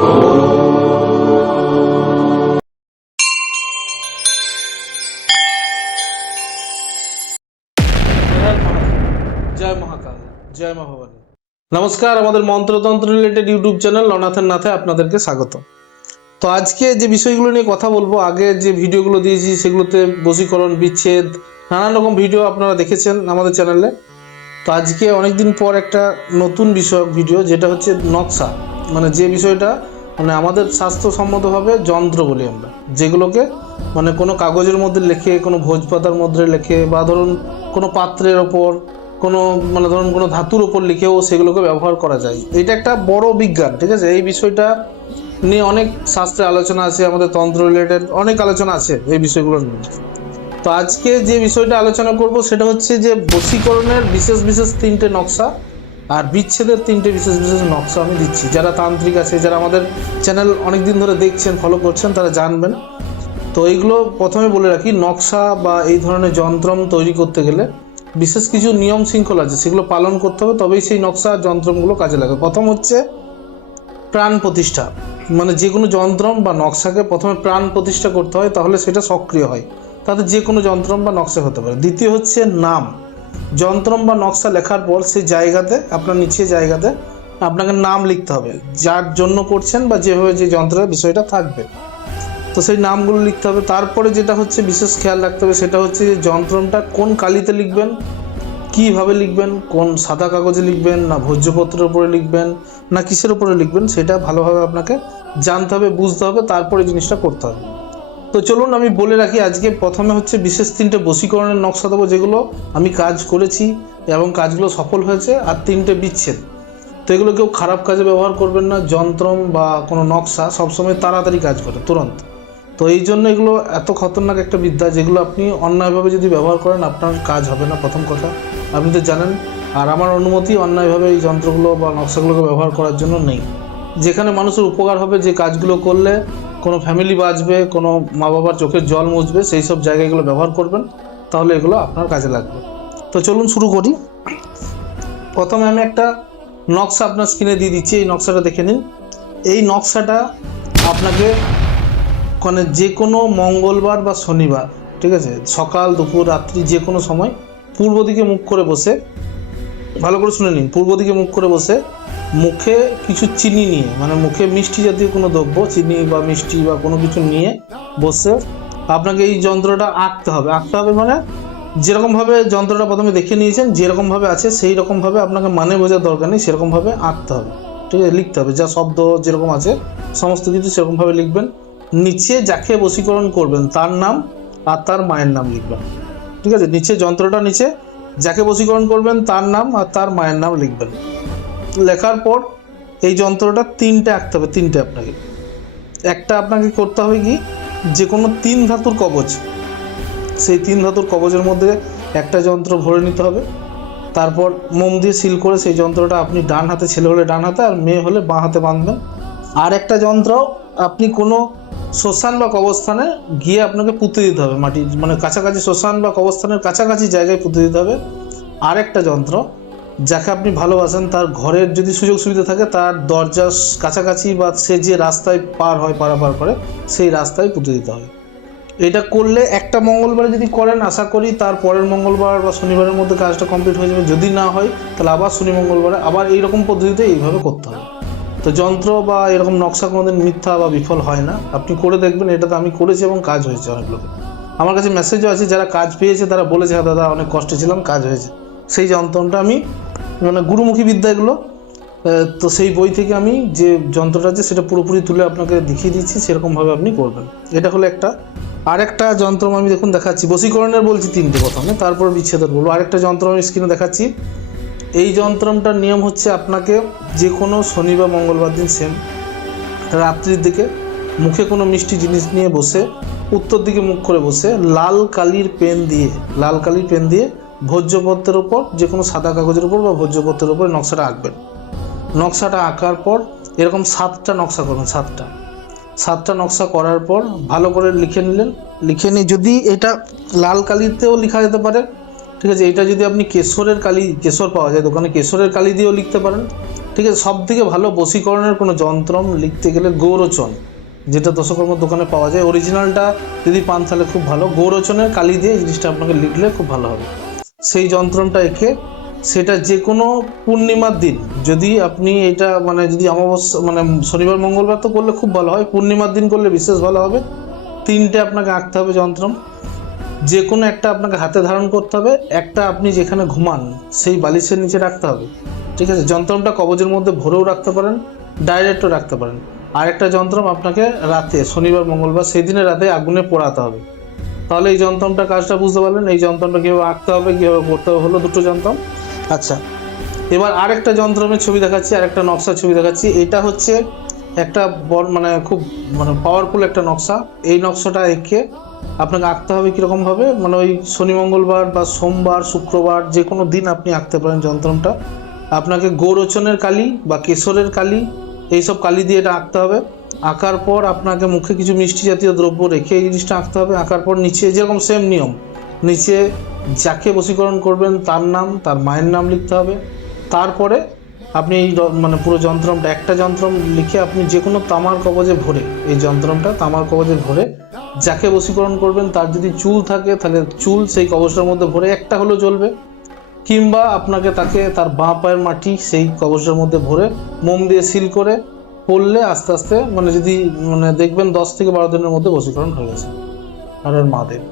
জয় মহাকাল, জয় মা ভবানী। নমস্কার, আমাদের মন্ত্রতন্ত্র রিলেটেড ইউটিউব চ্যানেল অনাথের নাথে আপনাদেরকে স্বাগত। তো আজকে যে বিষয়গুলো নিয়ে কথা বলবো, আগে যে ভিডিওগুলো দিয়েছি সেগুলোতে বশীকরণ, বিচ্ছেদ, নানান রকম ভিডিও আপনারা দেখেছেন আমাদের চ্যানেলে। তো আজকে অনেকদিন পর একটা নতুন বিষয়ক ভিডিও, যেটা হচ্ছে নকশা, মানে যে বিষয়টা মানে আমাদের স্বাস্থ্যসম্মতভাবে যন্ত্র বলি আমরা, যেগুলোকে মানে কোনো কাগজের মধ্যে লেখে, কোনো ভোজপাতার মধ্যে লেখে, বা ধরুন কোনো পাত্রের ওপর, কোনো মানে ধরুন কোনো ধাতুর ওপর লিখেও সেগুলোকে ব্যবহার করা যায়। এটা একটা বড় বিজ্ঞান, ঠিক আছে? এই বিষয়টা নিয়ে অনেক শাস্ত্রে আলোচনা আছে, আমাদের তন্ত্র রিলেটেড অনেক আলোচনা আছে এই বিষয়গুলো নিয়ে। তো আজকে যে বিষয়টা আলোচনা করব সেটা হচ্ছে যে বশীকরণের বিশেষ বিশেষ 3টে নকশা আর বিচ্ছেদের 3টে বিশেষ বিশেষ নকশা আমি দিচ্ছি। যারা তান্ত্রিক আছে, যারা আমাদের চ্যানেল অনেক দিন ধরে দেখছেন, ফলো করছেন, তারা জানবেন। তো এইগুলো প্রথমে বলে রাখি, নকশা বা এই ধরনের যন্ত্রম তৈরি করতে গেলে বিশেষ কিছু নিয়ম শৃঙ্খলা আছে, সেগুলো পালন করতে হবে, তবেই সেই নকশা যন্ত্রমগুলো কাজে লাগে। প্রথম হচ্ছে প্রাণ প্রতিষ্ঠা, মানে যে কোনো যন্ত্রম বা নকশাকে প্রথমে প্রাণ প্রতিষ্ঠা করতে হয়, তাহলে সেটা সক্রিয় হয়। তাতে যে কোনো যন্ত্রম বা নকশা হতে পারে। দ্বিতীয় হচ্ছে নাম। যন্ত্রম বা নকশা লেখার পর সেই জায়গাতে, আপনার নিচে জায়গাতে আপনাকে নাম লিখতে হবে, যার জন্য করছেন বা যেভাবে যে যন্ত্রের বিষয়টা থাকবে, তো সেই নামগুলো লিখতে হবে। তারপরে যেটা হচ্ছে বিশেষ খেয়াল রাখতে হবে, সেটা হচ্ছে যে যন্ত্রমটা কোন কালিতে লিখবেন, কীভাবে লিখবেন, কোন সাদা কাগজে লিখবেন, না ভোজ্যপত্রের উপরে লিখবেন, না কিসের উপরে লিখবেন, সেটা ভালোভাবে আপনাকে জানতে হবে, বুঝতে হবে, তারপরে জিনিসটা করতে হবে। তো চলুন আমি বলে রাখি, আজকে প্রথমে হচ্ছে বিশেষ 3টে বশীকরণের নকশা দেবো, যেগুলো আমি কাজ করেছি এবং কাজগুলো সফল হয়েছে, আর 3টে বিচ্ছেদ। তো এগুলো কেউ খারাপ কাজে ব্যবহার করবেন না। যন্ত্রম বা কোনো নকশা সবসময় তাড়াতাড়ি কাজ করে, তুরন্ত। তো এই জন্য এগুলো এত খতরনাক একটা বিদ্যা, যেগুলো আপনি অন্যায়ভাবে যদি ব্যবহার করেন, আপনার কাজ হবে না, প্রথম কথা আপনি তো জানেন। আর আমার অনুমতি অন্যায়ভাবে এই যন্ত্রগুলো বা নকশাগুলোকে ব্যবহার করার জন্য নেই। যেখানে মানুষের উপকার হবে, যে কাজগুলো করলে কোনো ফ্যামিলি বাঁচবে, কোনো মা বাবার চোখের জল মুছবে, সেই সব জায়গায় এগুলো ব্যবহার করবেন, তাহলে এগুলো আপনার কাজে লাগবে। তো চলুন শুরু করি। প্রথমে আমি একটা নকশা আপনার স্ক্রিনে দিয়ে দিচ্ছি, এই নকশাটা দেখে নিন। এই নকশাটা আপনাকে মানে যে কোনো মঙ্গলবার বা শনিবার, ঠিক আছে, সকাল দুপুর রাত্রি যে কোনো সময় পূর্ব দিকে মুখ করে বসে, ভালো করে শুনে নিন, পূর্ব দিকে মুখ করে বসে মুখে কিছু চিনি নিয়ে, মানে মুখে মিষ্টি জাতীয় কোনো দ্রব্য, চিনি বা মিষ্টি বা কোনো কিছু নিয়ে বসে আপনাকে এই যন্ত্রটা আঁকতে হবে। আঁকতে হবে মানে যেরকমভাবে যন্ত্রটা প্রথমে দেখে নিয়েছেন, যেরকমভাবে আছে সেই রকমভাবে, আপনাকে মানে বোঝার দরকার নেই, সেরকমভাবে আঁকতে হবে, ঠিক আছে? লিখতে হবে, যা শব্দ যেরকম আছে সমস্ত কিছু সেরকমভাবে লিখবেন। নিচে যাকে বশীকরণ করবেন তার নাম আর তার মায়ের নাম লিখবেন, ঠিক আছে? নিচে যন্ত্রটা নিচে যাকে বশীকরণ করবেন তার নাম আর তার মায়ের নাম লিখবেন। লেখার পর এই যন্ত্রটা 3টে আঁকতে হবে, 3টে আপনাকে। একটা আপনাকে করতে হবে কি, যে কোনো 3 ধাতুর কবচ, সেই 3 ধাতুর কবচের মধ্যে একটা যন্ত্র ভরে নিতে হবে। তারপর মোম দিয়ে সিল করে সেই যন্ত্রটা আপনি ডান হাতে, ছেলে হলে ডান হাতে আর মেয়ে হলে বাঁ হাতে বাঁধবেন। আর একটা যন্ত্র আপনি কোনো শ্মশান বা কবরস্থানে গিয়ে আপনাকে পুঁতে দিতে হবে, মাটি মানে কাছাকাছি শ্মশান বা কবরস্থানের কাছাকাছি জায়গায় পুঁতে দিতে হবে। আর একটা যন্ত্র যাকে আপনি ভালোবাসেন তার ঘরের যদি সুযোগ সুবিধা থাকে, তার দরজার কাছাকাছি বা সে যে রাস্তায় পার হয়, পারাপার করে, সেই রাস্তায় পুঁতে দিতে হবে। এটা করলে একটা মঙ্গলবারে যদি করেন, আশা করি তার পরের মঙ্গলবার বা শনিবারের মধ্যে কাজটা কমপ্লিট হয়ে যাবে। যদি না হয় তাহলে আবার শনি মঙ্গলবারে আবার এইরকম পদ্ধতিতে এইভাবে করতে হবে। তো যন্ত্র বা এরকম নকশা কোনোদিন মিথ্যা বা বিফল হয় না, আপনি করে দেখবেন। এটা তো আমি করেছি এবং কাজ হয়েছে। অনেক লোকে আমার কাছে মেসেজও আছে, যারা কাজ পেয়েছে তারা বলেছে, হ্যাঁ দাদা অনেক কষ্টে ছিলাম, কাজ হয়েছে। সেই যন্ত্রটা আমি মানে গুরুমুখী বিদ্যা এগুলো, তো সেই বই থেকে আমি যে যন্ত্রটা আছে সেটা পুরোপুরি তুলে আপনাকে দেখিয়ে দিচ্ছি, সেরকমভাবে আপনি করবেন। এটা হলো একটা। আরেকটা যন্ত্র আমি দেখুন দেখাচ্ছি, বশীকরণের বলছি 3টে প্রথমে, তারপর বিচ্ছেদের বলবো। আরেকটা যন্ত্র আমি স্ক্রিনে দেখাচ্ছি। এই যন্ত্রটার নিয়ম হচ্ছে, আপনাকে যে কোনো শনি বা মঙ্গলবার দিন সেম রাত্রির দিকে মুখে কোনো মিষ্টি জিনিস নিয়ে বসে, উত্তর দিকে মুখ করে বসে লাল কালির পেন দিয়ে ভোজ্যপত্রের উপর, যে কোনো সাদা কাগজের উপর বা ভোজ্যপত্রের উপর নকশাটা আঁকবেন। নকশাটা আঁকার পর এরকম 7টা নকশা করবেন, 7টা নকশা করার পর ভালো করে লিখে নিলেন। লিখে নিয়ে যদি এটা লাল কালিতেও লেখা যেতে পারে, ঠিক আছে। এটা যদি আপনি কেশরের কালি, কেশর পাওয়া যায় দোকানে, কেশরের কালি দিয়েও লিখতে পারেন। ঠিক আছে। সব থেকে ভালো বশীকরণের কোনো যন্ত্র লিখতে গেলে গৌরচন, যেটা দশকর্মার দোকানে পাওয়া যায়, অরিজিনালটা যদি পান তাহলে খুব ভালো। গৌরচনের কালি দিয়ে এই জিনিসটা আপনাকে লিখলে খুব ভালো হবে। সেই যন্ত্রটা এঁকে সেটা যে কোনো পূর্ণিমার দিন, যদি আপনি এটা মানে যদি অমাবস্যা মানে শনিবার মঙ্গলবার তো করলে খুব ভালো হয়, পূর্ণিমার দিন করলে বিশেষ ভালো হবে। 3টে আপনাকে আঁকতে হবে যন্ত্রম, যে কোনো একটা আপনাকে হাতে ধারণ করতে হবে, একটা আপনি যেখানে ঘুমান সেই বালিশের নিচে রাখতে হবে। ঠিক আছে। যন্ত্রমটা কবজের মধ্যে ভরেও রাখতে পারেন, ডাইরেক্টও রাখতে পারেন। আরেকটা যন্ত্রম আপনাকে রাতে, শনিবার মঙ্গলবার সেই দিনে রাতে আগুনে পোড়াতে হবে। তাহলে এই যন্ত্রমটা কাজটা বুঝতে পারলেন, এই যন্ত্রমটা কীভাবে আঁকতে হবে, কীভাবে করতে হবে, হলো দুটো যন্ত্রম। আচ্ছা, এবার আরেকটা যন্ত্রমের ছবি দেখাচ্ছি, আরেকটা নকশার ছবি দেখাচ্ছি। এটা হচ্ছে একটা মানে খুব মানে পাওয়ারফুল একটা নকশা। এই নকশাটা এঁকে আপনাকে আঁকতে হবে কীরকমভাবে, মানে ওই শনি মঙ্গলবার বা সোমবার শুক্রবার যে কোনো দিন আপনি আঁকতে পারেন যন্ত্রমটা। আপনাকে গৌরচনের কালি বা কেশরের কালি, এইসব কালি দিয়ে এটা আঁকতে হবে। আঁকার পর আপনাকে মুখে কিছু মিষ্টি জাতীয় দ্রব্য রেখে এই জিনিসটা আঁকতে হবে। আঁকার পর নিচে যেরকম সেম নিয়ম, নিচে যাকে বশীকরণ করবেন তার নাম, তার মায়ের নাম লিখতে হবে। তারপরে আপনি এই মানে পুরো যন্ত্রমটা, একটা যন্ত্রম লিখে আপনি যে কোনো তামার কবজে ভরে, এই যন্ত্রমটা তামার কবজে ভরে যাকে বশীকরণ করবেন তার যদি চুল থাকে তাহলে চুল সেই কবজটার মধ্যে ভরে, একটা হলেও চলবে, কিংবা আপনাকে তাকে তার বাঁ পায়ের মাটি সেই কবজটার মধ্যে ভরে মোম দিয়ে সিল করে পড়লে আস্তে আস্তে মানে যদি মানে দেখবেন 10 থেকে 12 দিনের মধ্যে বশীকরণ হয়ে গেছে। আর ওর মা দেব।